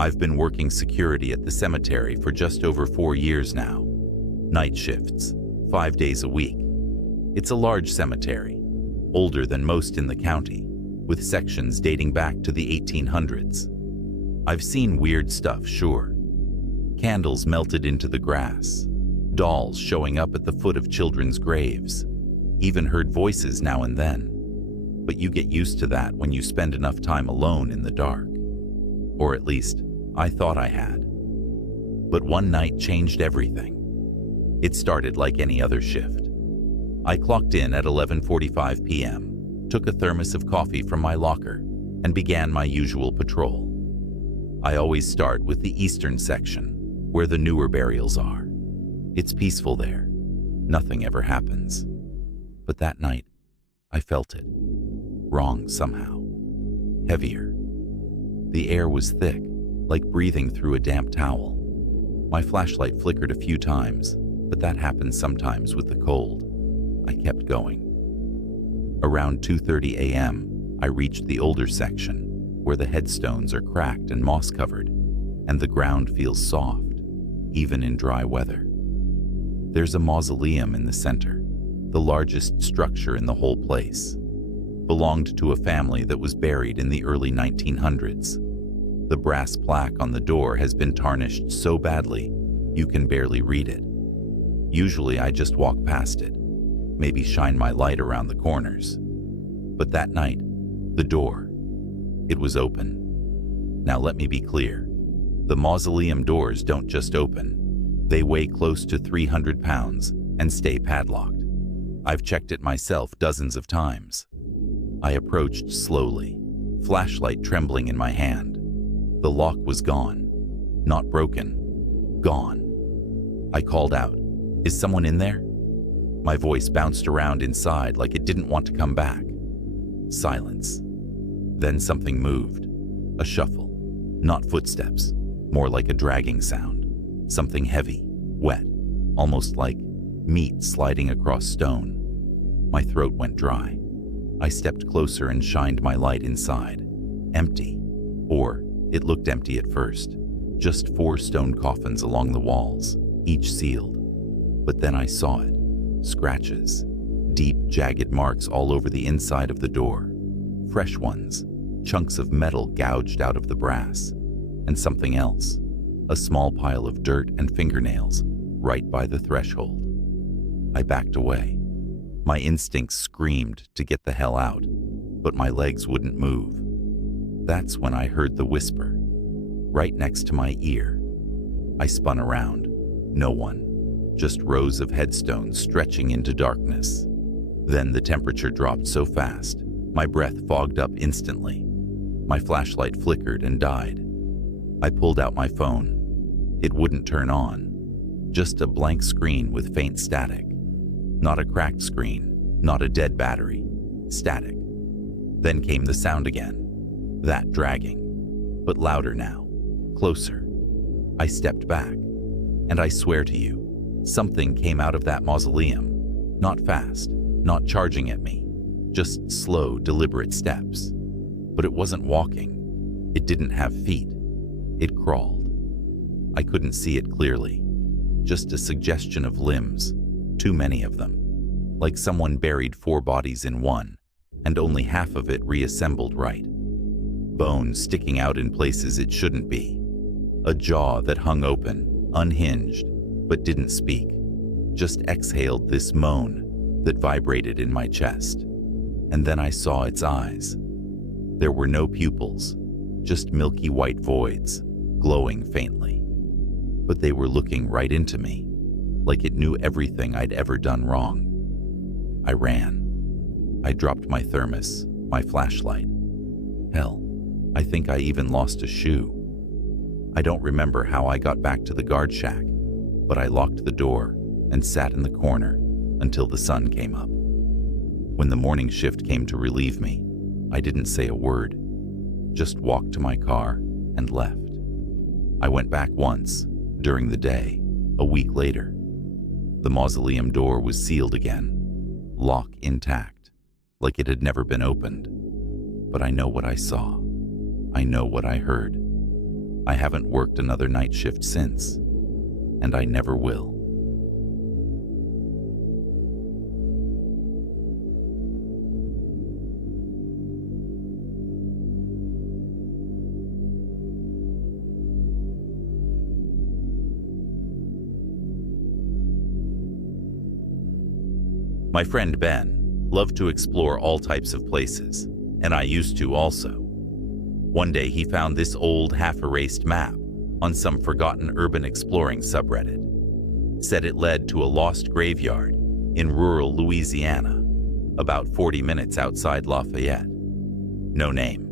I've been working security at the cemetery for just over 4 years now. Night shifts, 5 days a week. It's a large cemetery, older than most in the county, with sections dating back to the 1800s. I've seen weird stuff, sure. Candles melted into the grass, dolls showing up at the foot of children's graves, even heard voices now and then. But you get used to that when you spend enough time alone in the dark. Or at least, I thought I had. But one night changed everything. It started like any other shift. I clocked in at 11:45 p.m., took a thermos of coffee from my locker, and began my usual patrol. I always start with the eastern section, where the newer burials are. It's peaceful there. Nothing ever happens. But that night, I felt it. Wrong somehow. Heavier. The air was thick, like breathing through a damp towel. My flashlight flickered a few times, but that happens sometimes with the cold. I kept going. Around 2:30 a.m., I reached the older section, where the headstones are cracked and moss-covered, and the ground feels soft, even in dry weather. There's a mausoleum in the center, the largest structure in the whole place. Belonged to a family that was buried in the early 1900s. The brass plaque on the door has been tarnished so badly, you can barely read it. Usually I just walk past it, maybe shine my light around the corners. But that night, the door, it was open. Now let me be clear. The mausoleum doors don't just open. They weigh close to 300 pounds and stay padlocked. I've checked it myself dozens of times. I approached slowly, flashlight trembling in my hand. The lock was gone. Not broken. Gone. I called out, "Is someone in there?" My voice bounced around inside like it didn't want to come back. Silence. Then something moved. A shuffle. Not footsteps. More like a dragging sound. Something heavy, wet, almost like meat sliding across stone. My throat went dry. I stepped closer and shined my light inside. Empty. Or, it looked empty at first. Just 4 stone coffins along the walls, each sealed. But then I saw it. Scratches. Deep, jagged marks all over the inside of the door. Fresh ones. Chunks of metal gouged out of the brass. And something else. A small pile of dirt and fingernails, right by the threshold. I backed away. My instincts screamed to get the hell out, but my legs wouldn't move. That's when I heard the whisper, right next to my ear. I spun around. No one. Just rows of headstones stretching into darkness. Then the temperature dropped so fast, my breath fogged up instantly. My flashlight flickered and died. I pulled out my phone. It wouldn't turn on. Just a blank screen with faint static. Not a cracked screen, not a dead battery. Static. Then came the sound again. That dragging. But louder now. Closer. I stepped back. And I swear to you, something came out of that mausoleum. Not fast, not charging at me. Just slow, deliberate steps. But it wasn't walking. It didn't have feet. It crawled. I couldn't see it clearly. Just a suggestion of limbs. Too many of them. Like someone buried 4 bodies in one, and only half of it reassembled right. Bone sticking out in places it shouldn't be. A jaw that hung open, unhinged, but didn't speak. Just exhaled this moan that vibrated in my chest. And then I saw its eyes. There were no pupils, just milky white voids, glowing faintly. But they were looking right into me, like it knew everything I'd ever done wrong. I ran. I dropped my thermos, my flashlight. Hell, I think I even lost a shoe. I don't remember how I got back to the guard shack, but I locked the door and sat in the corner until the sun came up. When the morning shift came to relieve me, I didn't say a word, just walked to my car and left. I went back once, during the day, a week later. The mausoleum door was sealed again, lock intact, like it had never been opened. But I know what I saw. I know what I heard. I haven't worked another night shift since, and I never will. My friend Ben loved to explore all types of places, and I used to also. One day he found this old half-erased map on some forgotten urban exploring subreddit. Said it led to a lost graveyard in rural Louisiana, about 40 minutes outside Lafayette. No name,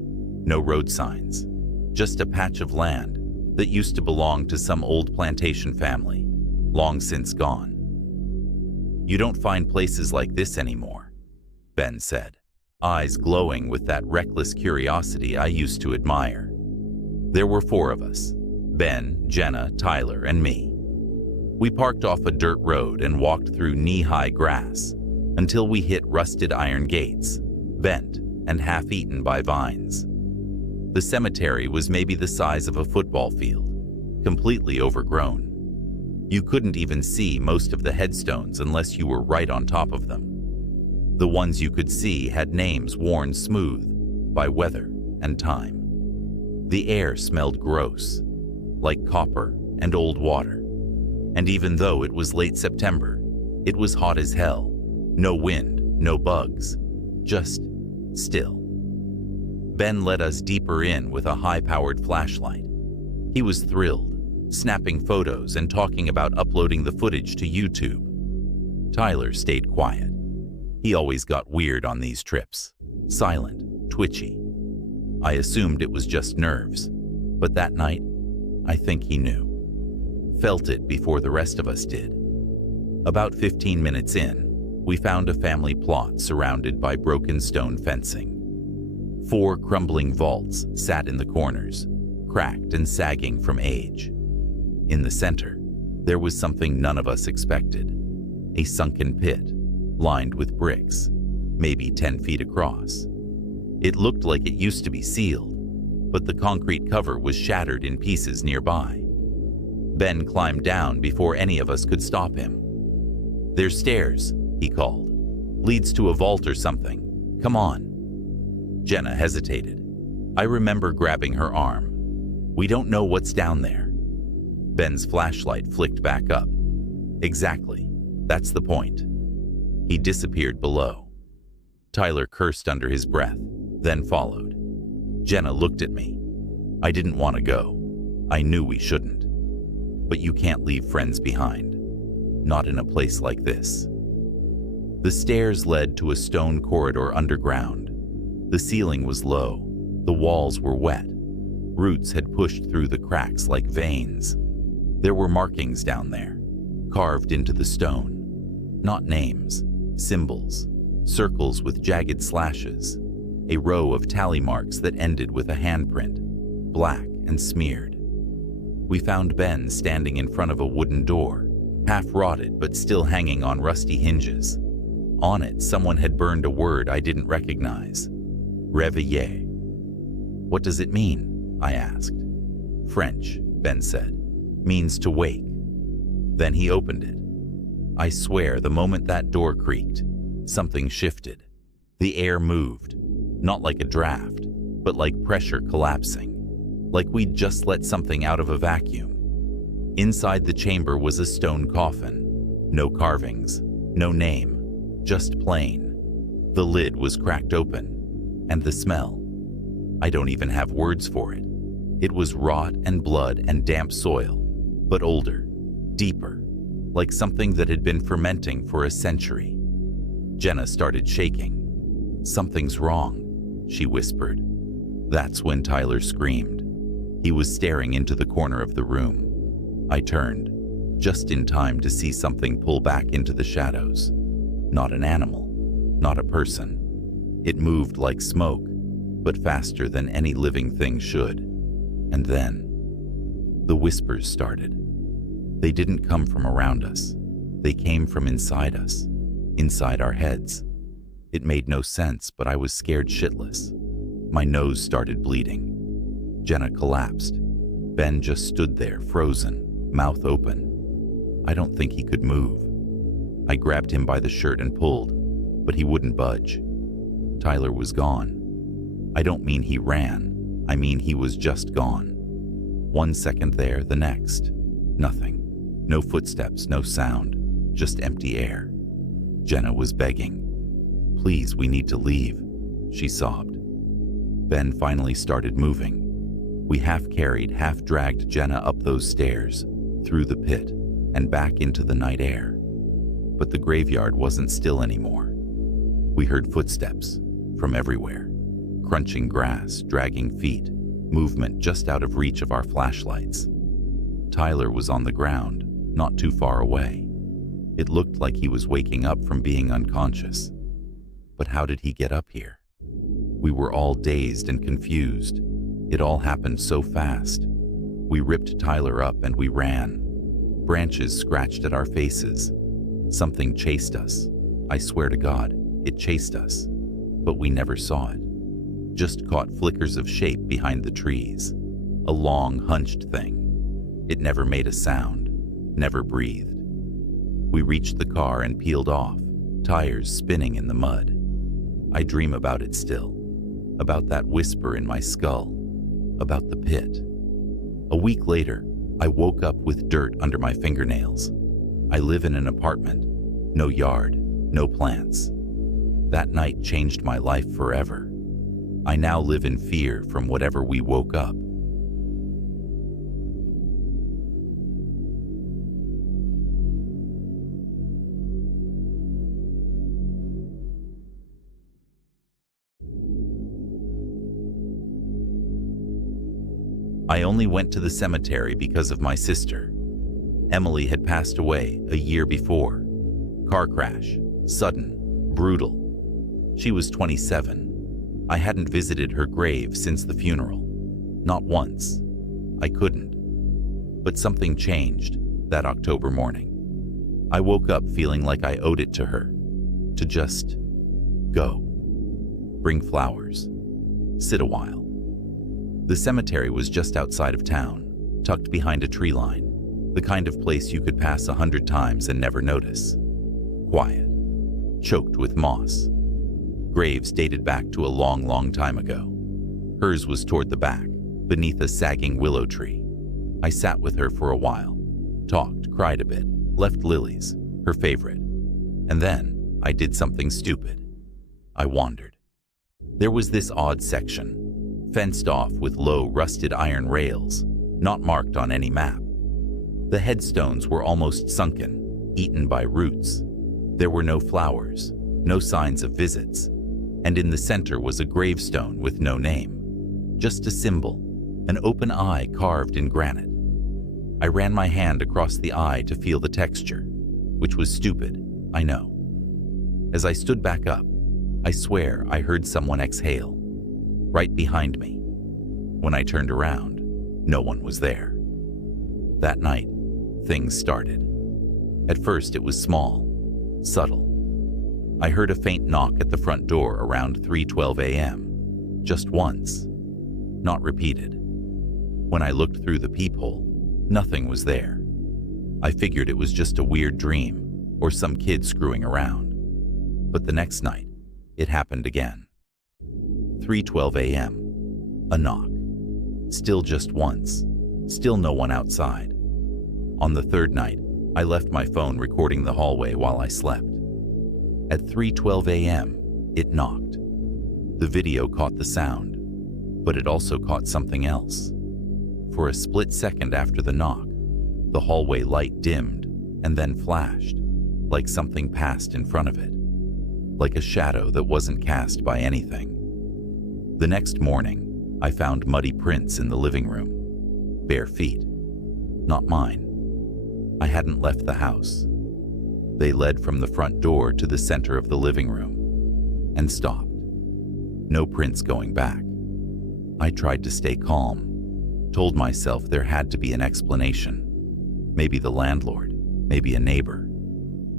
no road signs, just a patch of land that used to belong to some old plantation family, long since gone. You don't find places like this anymore, Ben said, eyes glowing with that reckless curiosity I used to admire. There were 4 of us, Ben, Jenna, Tyler, and me. We parked off a dirt road and walked through knee-high grass until we hit rusted iron gates, bent and half-eaten by vines. The cemetery was maybe the size of a football field, completely overgrown. You couldn't even see most of the headstones unless you were right on top of them. The ones you could see had names worn smooth by weather and time. The air smelled gross, like copper and old water. And even though it was late September, it was hot as hell. No wind, no bugs, just still. Ben led us deeper in with a high-powered flashlight. He was thrilled, snapping photos and talking about uploading the footage to YouTube. Tyler stayed quiet. He always got weird on these trips, silent, twitchy. I assumed it was just nerves, but that night, I think he knew. Felt it before the rest of us did. About 15 minutes in, we found a family plot surrounded by broken stone fencing. 4 crumbling vaults sat in the corners, cracked and sagging from age. In the center, there was something none of us expected. A sunken pit, lined with bricks, maybe 10 feet across. It looked like it used to be sealed, but the concrete cover was shattered in pieces nearby. Ben climbed down before any of us could stop him. "There's stairs," he called. "Leads to a vault or something. Come on." Jenna hesitated. I remember grabbing her arm. "We don't know what's down there." Ben's flashlight flicked back up. "Exactly. That's the point." He disappeared below. Tyler cursed under his breath, then followed. Jenna looked at me. I didn't want to go. I knew we shouldn't. But you can't leave friends behind. Not in a place like this. The stairs led to a stone corridor underground. The ceiling was low. The walls were wet. Roots had pushed through the cracks like veins. There were markings down there, carved into the stone. Not names, symbols, circles with jagged slashes, a row of tally marks that ended with a handprint, black and smeared. We found Ben standing in front of a wooden door, half rotted but still hanging on rusty hinges. On it, someone had burned a word I didn't recognize. Réveiller. "What does it mean?" I asked. "French," Ben said. "Means to wake." Then he opened it. I swear the moment that door creaked, something shifted. The air moved, not like a draft, but like pressure collapsing, like we'd just let something out of a vacuum. Inside the chamber was a stone coffin. No carvings, no name, just plain. The lid was cracked open, and the smell. I don't even have words for it. It was rot and blood and damp soil, but older, deeper, like something that had been fermenting for a century. Jenna started shaking. "Something's wrong," she whispered. That's when Tyler screamed. He was staring into the corner of the room. I turned, just in time to see something pull back into the shadows. Not an animal, not a person. It moved like smoke, but faster than any living thing should. And then, the whispers started. They didn't come from around us. They came from inside us, inside our heads. It made no sense, but I was scared shitless. My nose started bleeding. Jenna collapsed. Ben just stood there, frozen, mouth open. I don't think he could move. I grabbed him by the shirt and pulled, but he wouldn't budge. Tyler was gone. I don't mean he ran, I mean he was just gone. 1 second there, the next. Nothing. No footsteps, no sound, just empty air. Jenna was begging. "Please, we need to leave," she sobbed. Ben finally started moving. We half carried, half dragged Jenna up those stairs, through the pit, and back into the night air. But the graveyard wasn't still anymore. We heard footsteps from everywhere, crunching grass, dragging feet, movement just out of reach of our flashlights. Tyler was on the ground, not too far away. It looked like he was waking up from being unconscious. But how did he get up here? We were all dazed and confused. It all happened so fast. We ripped Tyler up and we ran. Branches scratched at our faces. Something chased us. I swear to God, it chased us. But we never saw it. Just caught flickers of shape behind the trees. A long, hunched thing. It never made a sound, never breathed. We reached the car and peeled off, tires spinning in the mud. I dream about it still, about that whisper in my skull, about the pit. A week later, I woke up with dirt under my fingernails. I live in an apartment, no yard, no plants. That night changed my life forever. I now live in fear from whatever we woke up. I only went to the cemetery because of my sister. Emily had passed away a year before. Car crash, sudden, brutal. She was 27. I hadn't visited her grave since the funeral. Not once. I couldn't. But something changed that October morning. I woke up feeling like I owed it to her. To just go. Bring flowers. Sit a while. The cemetery was just outside of town, tucked behind a tree line, the kind of place you could pass 100 times and never notice. Quiet, choked with moss. Graves dated back to a long, long time ago. Hers was toward the back, beneath a sagging willow tree. I sat with her for a while, talked, cried a bit, left lilies, her favorite. And then I did something stupid. I wandered. There was this odd section, fenced off with low, rusted iron rails, not marked on any map. The headstones were almost sunken, eaten by roots. There were no flowers, no signs of visits, and in the center was a gravestone with no name. Just a symbol, an open eye carved in granite. I ran my hand across the eye to feel the texture, which was stupid, I know. As I stood back up, I swear I heard someone exhale. Right behind me. When I turned around, no one was there. That night, things started. At first, it was small, subtle. I heard a faint knock at the front door around 3:12 a.m. Just once, not repeated. When I looked through the peephole, nothing was there. I figured it was just a weird dream or some kid screwing around. But the next night, it happened again. 3:12 a.m. A knock. Still just once. Still no one outside. On the third night, I left my phone recording the hallway while I slept. At 3:12 a.m., it knocked. The video caught the sound, but it also caught something else. For a split second after the knock, the hallway light dimmed and then flashed, like something passed in front of it, like a shadow that wasn't cast by anything. The next morning, I found muddy prints in the living room. Bare feet. Not mine. I hadn't left the house. They led from the front door to the center of the living room and stopped. No prints going back. I tried to stay calm, told myself there had to be an explanation. Maybe the landlord, maybe a neighbor.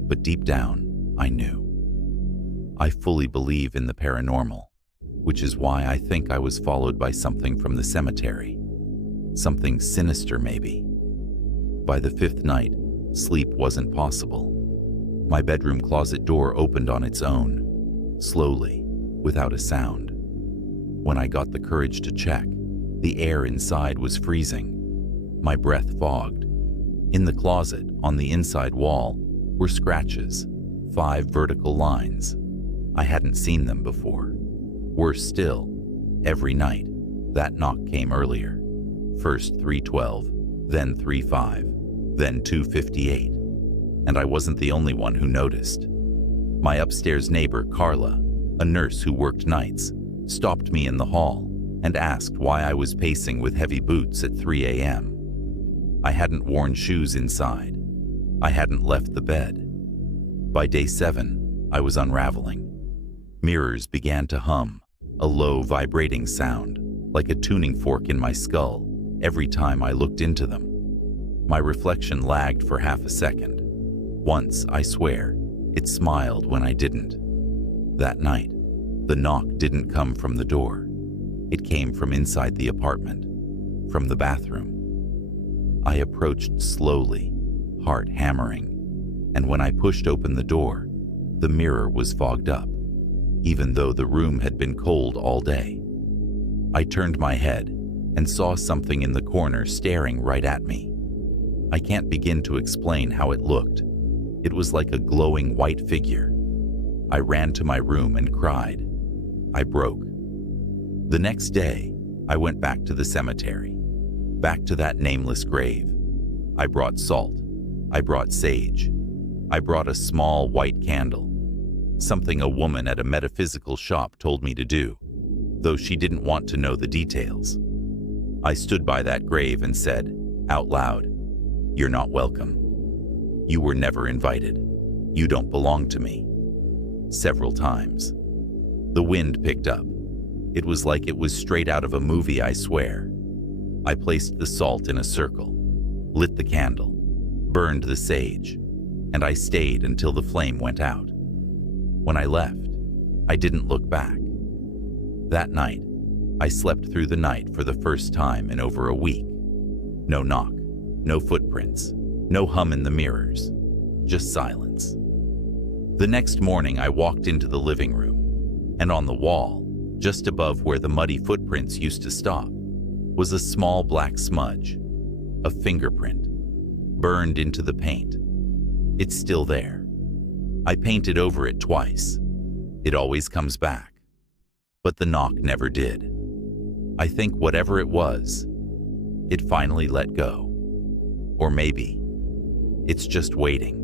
But deep down, I knew. I fully believe in the paranormal, which is why I think I was followed by something from the cemetery. Something sinister, maybe. By the fifth night, sleep wasn't possible. My bedroom closet door opened on its own, slowly, without a sound. When I got the courage to check, the air inside was freezing. My breath fogged. In the closet, on the inside wall, were scratches, 5 vertical lines. I hadn't seen them before. Worse still, every night, that knock came earlier. First 3:12, then 3:05, then 2:58. And I wasn't the only one who noticed. My upstairs neighbor, Carla, a nurse who worked nights, stopped me in the hall and asked why I was pacing with heavy boots at 3 a.m. I hadn't worn shoes inside. I hadn't left the bed. By day 7, I was unraveling. Mirrors began to hum, a low vibrating sound, like a tuning fork in my skull, every time I looked into them. My reflection lagged for half a second. Once, I swear, it smiled when I didn't. That night, the knock didn't come from the door. It came from inside the apartment, from the bathroom. I approached slowly, heart hammering, and when I pushed open the door, the mirror was fogged up, even though the room had been cold all day. I turned my head and saw something in the corner staring right at me. I can't begin to explain how it looked. It was like a glowing white figure. I ran to my room and cried. I broke. The next day, I went back to the cemetery, back to that nameless grave. I brought salt. I brought sage. I brought a small white candle, something a woman at a metaphysical shop told me to do, though she didn't want to know the details. I stood by that grave and said, out loud, "You're not welcome. You were never invited. You don't belong to me." Several times. The wind picked up. It was like it was straight out of a movie, I swear. I placed the salt in a circle, lit the candle, burned the sage, and I stayed until the flame went out. When I left, I didn't look back. That night, I slept through the night for the first time in over a week. No knock, no footprints, no hum in the mirrors, just silence. The next morning, I walked into the living room, and on the wall, just above where the muddy footprints used to stop, was a small black smudge, a fingerprint, burned into the paint. It's still there. I painted over it twice. It always comes back. But the knock never did. I think whatever it was, it finally let go. Or maybe it's just waiting.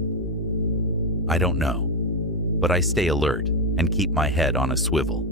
I don't know, but I stay alert and keep my head on a swivel.